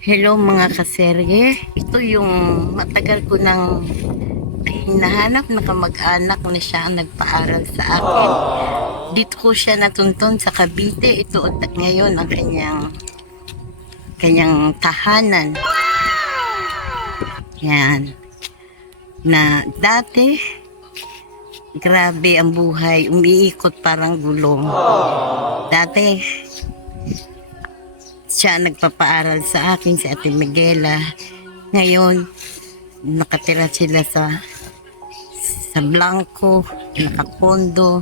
Hello mga kaserye, ito yung matagal ko nang hinahanap na kamag-anak na siya ang nagpaaral sa akin. Dito ko siya natuntun sa Cavite. Ito ngayon ang kanyang tahanan. Yan. Na dati, grabe ang buhay, umiikot parang gulong. Dati, siya nagpapaaral sa akin, si Ate Miguela. Ngayon, nakatira sila sa Blanco, nakakondo.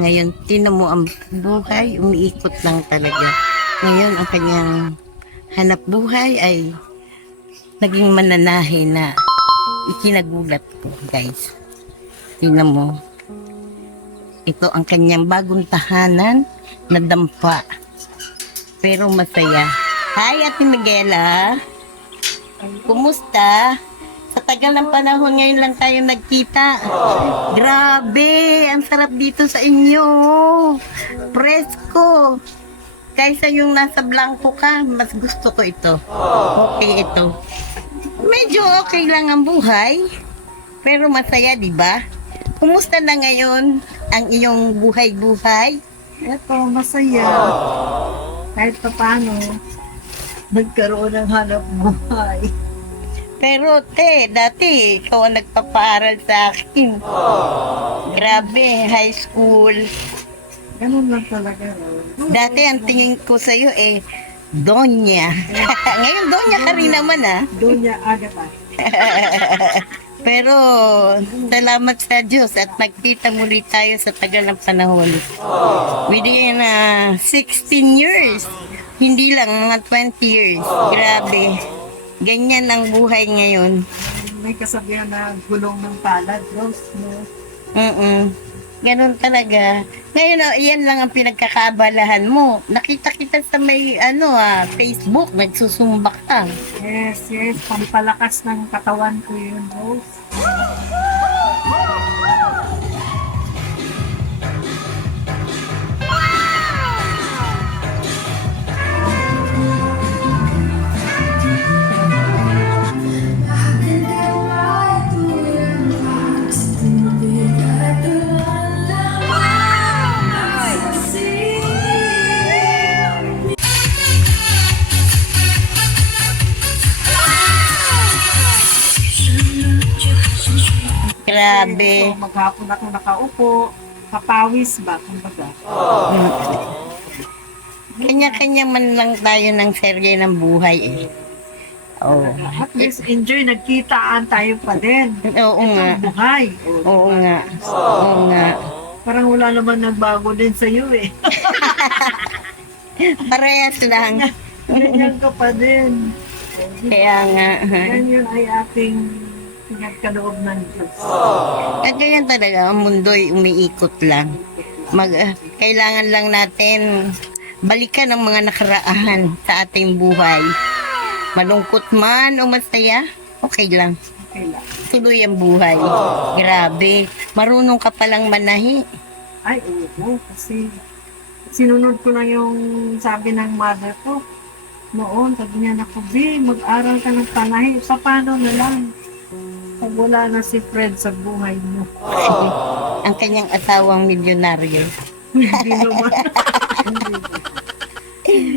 Ngayon, tinan mo ang buhay, umiikot lang talaga. Ngayon, ang kanyang hanap buhay ay naging mananahe na ikinagulat ko, guys. Tinan mo. Ito ang kanyang bagong tahanan na dampa. Pero masaya. Hi, Ate Miguela. Kumusta? Sa tagal ng panahon, ngayon lang tayo nagkita. Grabe, ang sarap dito sa inyo. Presko. Kaysa yung nasa Blanco ka, mas gusto ko ito. Okay ito. Medyo okay lang ang buhay, pero masaya, di ba? Kumusta na ngayon ang iyong buhay-buhay? Eto, masaya. Kahit pa paano, nagkaroon ng hanap buhay. Pero dati ikaw ang nagpapaaral sa akin. Grabe, high school. Ganun lang talaga. Dati ang tingin ko sa'yo Donya. Ngayon Donya ka rin naman Doon niya Agata. Pero salamat sa Diyos at nagkita muli tayo sa tagal ng panahon. Within 16 years. Hindi lang, mga 20 years. Grabe. Ganyan ang buhay ngayon. May kasabihan na gulong ng palad, Rose. No? Ganun talaga. Ngayon, yan lang ang pinagkakaabalahan mo. Nakita kita sa may Facebook, nagsusumba ka. Yes, pampalakas ng katawan ko yun, Rose. Grabe. So, maghapon ako nakaupo, kapawis ba, kumbaga. Kanya-kanya man lang tayo ng serye ng buhay Oh. At least enjoy, nagkitaan tayo pa din. Oo nga. Ito buhay. Oo nga. Oo nga. Parang wala naman nagbago din sa iyo Parehas lang. Ganyan ka pa din. Kaya nga. Yan yun ay ating pinagkaloob ng Diyos. At ganyan talaga, ang mundo'y umiikot lang. Kailangan lang natin balikan ang mga nakaraan sa ating buhay. Malungkot man o masaya, okay lang. Okay lang. Tuloy ang buhay. Grabe. Marunong ka palang manahi. Ay, oo. Kasi sinunod ko lang yung sabi ng mother ko. Noon, sabi niya, naku, B, mag-aral ka ng panahi. Sa paano na lang? Pag wala na si Fred sa buhay mo. Ang kanyang asawang milyonaryo. Hindi naman.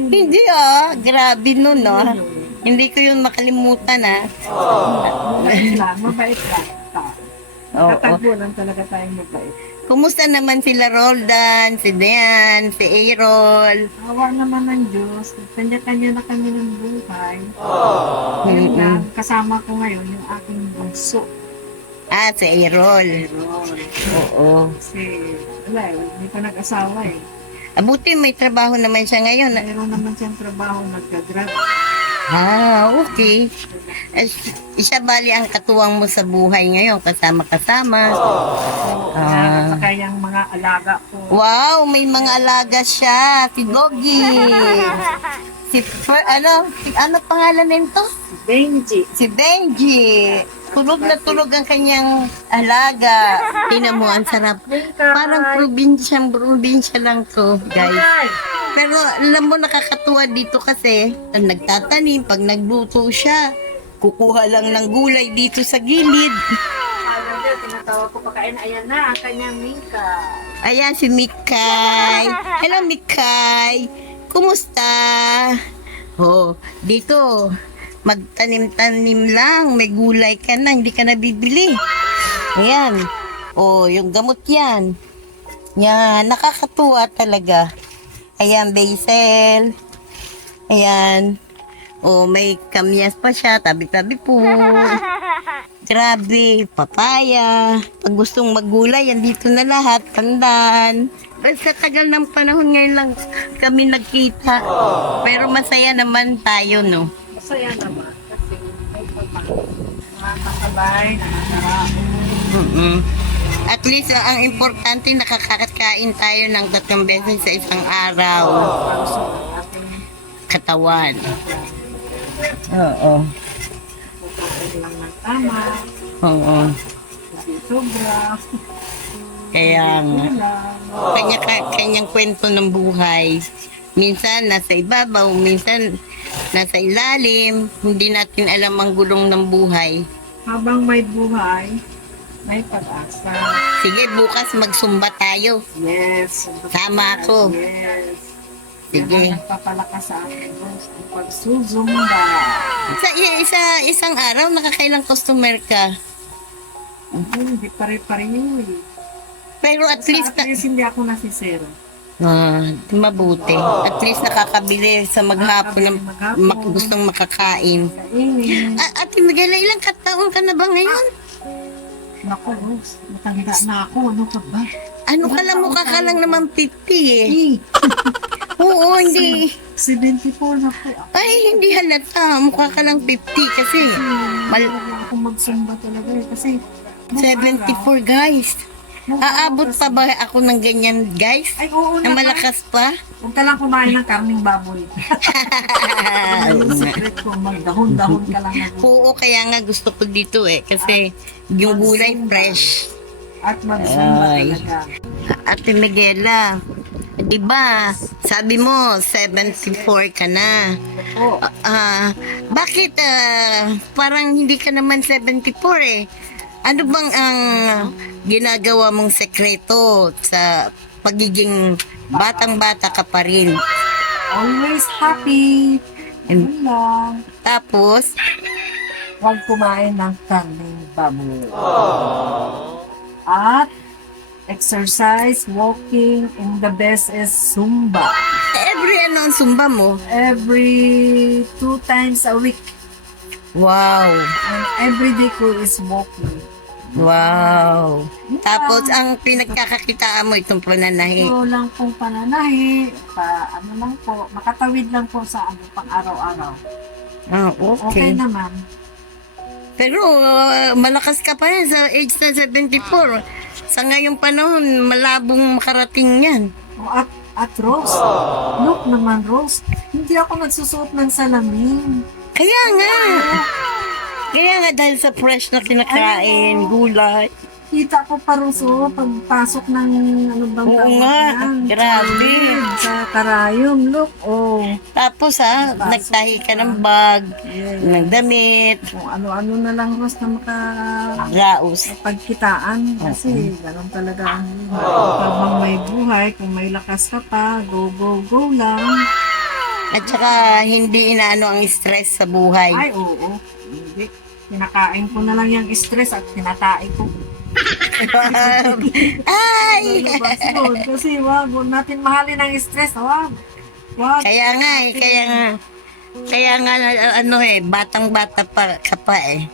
Hindi grabe nun Hindi ko yun makalimutan Mabait lang. Oo. Tatagbo lang talaga tayong mabait. Kumusta naman sila Roldan, si Dean, si Aerol? Awa naman ng Diyos. Kanya-kanya na kami ng buhay. Yun lang, kasama ko ngayon yung aking bunso. Si Aerol. Oo. Kasi, wala hindi pa nag-asawa Abuti may trabaho naman siya ngayon. Mayroon naman siyang trabaho, nagka-grab. Okay. Siya bali ang katuwang mo sa buhay ngayon, kasama-kasama. At saka yung mga alaga ko. Wow, may mga alaga siya. Si Doggy. Ano pangalan nito? Benji. Si Benji. Tulog na tulog ang kanyang alaga. Tingnan mo, ang sarap. Parang probinsya lang to, guys. Pero alam mo, nakakatuwa dito kasi nagtatanim, pag nagluto siya, kukuha lang ng gulay dito sa gilid. Alam niya, tinatawag ko pagkain. Ayan na, ang kanyang mingka. Ayan si Mikay. Hello Mikay. Kumusta? Oh, dito magtanim-tanim lang, may gulay ka na, hindi ka na bibili. Ayan. Oh, yung gamot yan. Yan, nakakatuwa talaga. Ayan, basil. Ayan. Oh, may kamyas pa siya, tabi-tabi po. Grabe, papaya. Pag gustong maggulay, yan dito na lahat, pandan. Sa tagal ng panahon ngayon lang kami nagkita. Pero masaya naman tayo, no? Masaya naman. Kasi may mga kasabay, nakakaraon. Mm-mm. At least, ang importante, nakakakain tayo ng 3 beses sa isang araw. Para sa ating Katawan. Oo. pagkain lang ng tama. Oo. Hindi sobra. Kaya nga. Kulang. Kanyang kwento ng buhay. Minsan nasa ibabaw, minsan nasa ilalim. Hindi natin alam ang gulong ng buhay. Habang may buhay, may pag-asa. Sige, bukas magsumba tayo. Yes. Tama ako. Yes. Sige. Yan ang nagpapalakas sa akin. Ang pagsusumba. Isang araw, nakakailang customer ka. Hindi pare-pareho eh. Pero at least, At least hindi ako nasisero. mabuti. At least nakakabili sa maghapon ng gustong makakain. Kainin. Ate Miguel, ilang kataon ka na ba ngayon? Naku, Rose. Matanda na ako. Ano ka ba? Ano ka lang, mukha ka lang naman 50 eh. Eh, Oo, hindi. 74 na po. Ay, hindi halata. Mukha ka lang 50 kasi Mal ako magsumba talaga eh. Kasi nung 74 guys. nung Aabot araw pa ba ako ng ganyan guys? Ay, oo Na naman. malakas pa? Huwag ka lang kumain ng karning baboy. Ano yung secret ko? Magdahon-dahon ka lang. Oo, kaya nga gusto ko dito eh. Kasi yung gulay fresh. At magsumba Ay. talaga. Ate Miguela, di ba, sabi mo, 74 ka na. Oo. Bakit parang hindi ka naman 74 eh? Ano bang ang ginagawa mong sekreto sa pagiging batang-bata ka pa rin? Always happy. Yun lang. Tapos, Huwag kumain ng karning baboy. At exercise, walking, and the best is Zumba. every ano ang sumba mo? Every 2 times a week. Wow! And every day ko is walking. Wow! Tapos, ang pinagkakakitaan mo itong pananahi. Ito lang pong pananahi, ano lang po, makatawid lang po sa pang araw-araw. Okay Okay. naman. Pero, malakas ka pa rin sa age na 74. Sa ngayong panahon, malabong makarating yan. At Rose, look naman Rose, hindi ako nagsusuot ng salamin. Kaya nga. Kaya nga dahil sa fresh na kinakain, gulay. Kita ko pa Roso, pagpasok ng ano bang Oo tawag nga, yan? grabe. Sa karayom, look, oh. Tapos nagtahi ka ng bag, ng damit, Kung ano-ano na lang Rose na raos. makapagkitaan. Kasi ganun talaga. Habang may buhay, kung may lakas ka pa, go, go, go lang. At saka hindi inaano ang stress sa buhay. Ay, oo. Hindi. Kinakain ko na lang yung stress at kinakain ko. Ay! Lumabas doon. Kasi wag natin mahalin ang stress. Wag. Wag. Kaya nga batang-bata pa ka pa eh.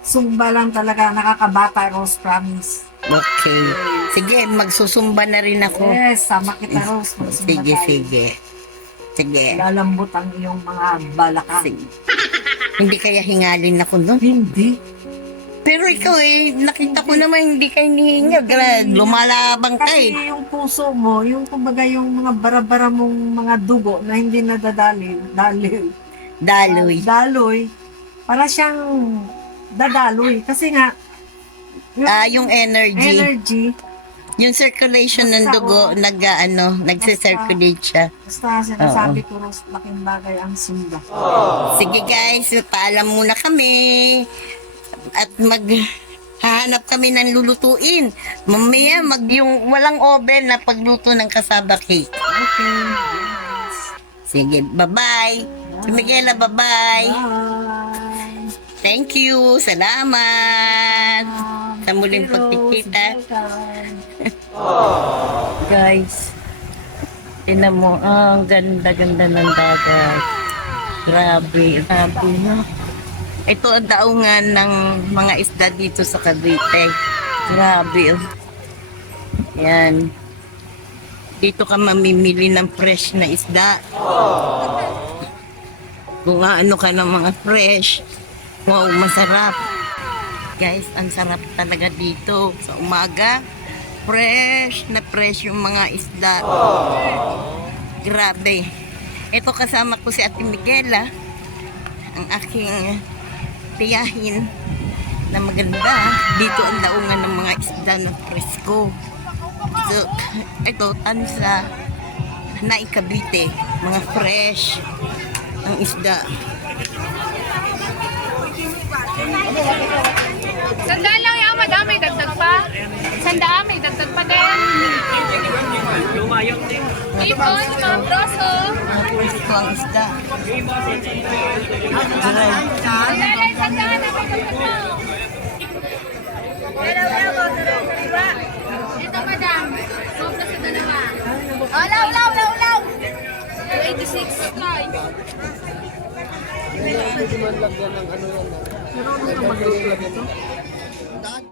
Sumba lang talaga. Nakakabata, Rose, promise. Okay. Sige, magsusumba na rin ako. Yes, sama kita, Rose. Magsumba Sige, tayo. sige. Sige. Lalambot ang iyong mga balakang. Sige. Hindi kaya hingalin ako doon. Hindi. Pero ikaw nakita ko naman hindi ka hinihinga. Lumalabang ka Kasi eh. yung puso mo, yung kumbaga yung mga bara-bara mong mga dugo na hindi nadadalil, Daloy. daloy, para siyang dadaloy. Kasi nga, yung Yung energy. energy, Yung circulation ng dugo, nagse-circulate siya. Basta sinasabi ko, Rose, laking bagay ang simba. Sige guys, paalam muna kami. At hahanap kami ng lulutuin. Mamaya yung walang oven na pagluto ng kasaba cake. Okay. Sige, bye-bye. Si Miguela, bye-bye. Bye. Thank you. Salamat. Sa muling pagkikita. Guys, tinan mo, ang ganda-ganda ng dagat. Grabe, grabe no. Ito ang daungan ng mga isda dito sa Cavite. Grabe oh. Yan. Dito ka mamimili ng fresh na isda. Kung ano ka ng mga fresh. Wow, masarap. Guys, ang sarap talaga dito. Sa umaga, fresh na fresh yung mga isda. Grabe. Ito kasama ko si Ate Miguela, ang aking tiyahin na maganda. Dito ang daungan ng mga isda na presko. So, ito, tansa na Cavite. Mga fresh ang isda. Sandaan lang yan, madam. May dagdag pa. Sandaan, may dagdag pa din. Ipon, mga broso. Mga presko ang isda. Grabe. Sandaan, sandaan. May dagdag pa. Ito, madam. Sobra sa dalawa. Oh, law. 286. Try.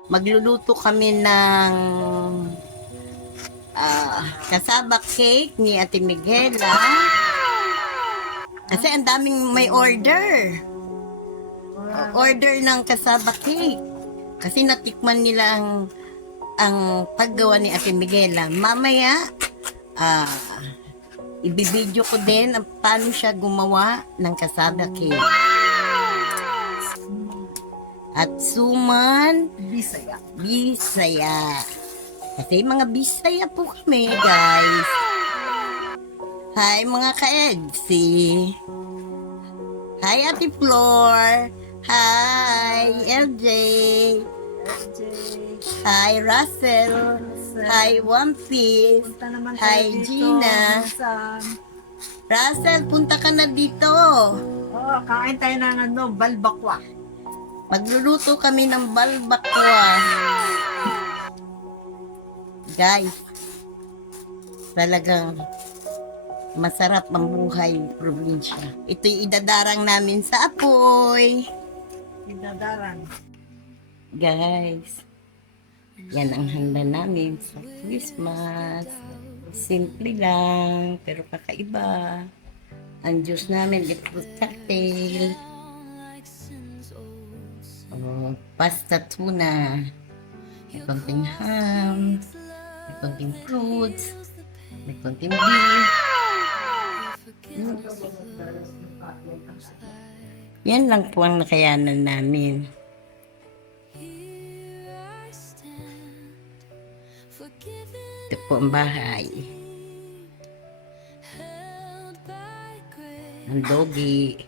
Magluluto kami ng kasaba cake ni Ate Miguela. Kasi ang daming may order. Order ng kasaba cake. Kasi natikman nila ang paggawa ni Ate Miguela. Mamaya, ibibideo ko din ang paano siya gumawa ng kasaba cake. At suman, Bisaya. Kasi mga Bisaya po kami, guys. Hi mga ka-EGSI. Hi Ate Flor. Hi LJ. Hi Russell. Hi One Piece. Punta naman Hi tayo dito. Gina. Minsan. Russell, punta ka na dito. Oh, kain tayo ng balbakwa. Magluluto kami ng balbakwa. Guys, talagang masarap ang buhay probinsya. Ito'y idadarang namin sa apoy. Idadaran. Guys, yan ang handa namin sa Christmas. Simple lang, pero kakaiba. Ang Diyos namin, ito cocktail. Pasta tuna. May konting ham. May konting fruits. May konting beef. Yan lang po ang nakayanan namin. Ito po ang bahay. Ang doggy.